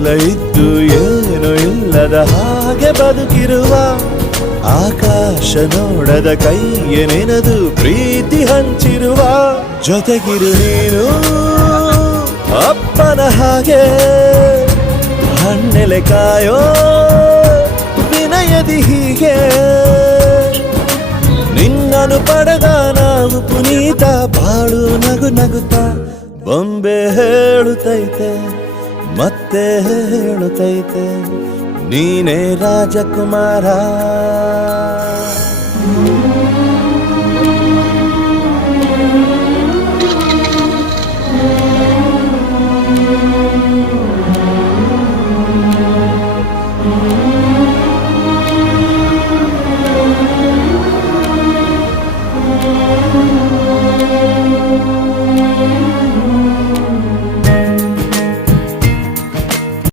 ಎಲ್ಲ ಇದ್ದು ಏನು ಇಲ್ಲದ ಹಾಗೆ ಬದುಕಿರುವ ಆಕಾಶ ನೋಡದ ಕೈಯ ನೆನೆದು ಪ್ರೀತಿ ಹಂಚಿರುವ ಜೊತೆಗಿರು ನೀನು ಅಪ್ಪನ ಹಾಗೆ ಹಣ್ಣೆಲೆ ಕಾಯೋ ವಿನಯದಿ ಹೀಗೆ ನಿನ್ನನು ಪಡೆದ ನಾವು ಪುನೀತ ಬಾಳು ನಗು ನಗುತ್ತಾ ಬೊಂಬೆ ಹೇಳುತ್ತೈತೆ ಮತ್ತೆ ಹೇಳುತ್ತೈತೆ ನೀನೇ ರಾಜಕುಮಾರ.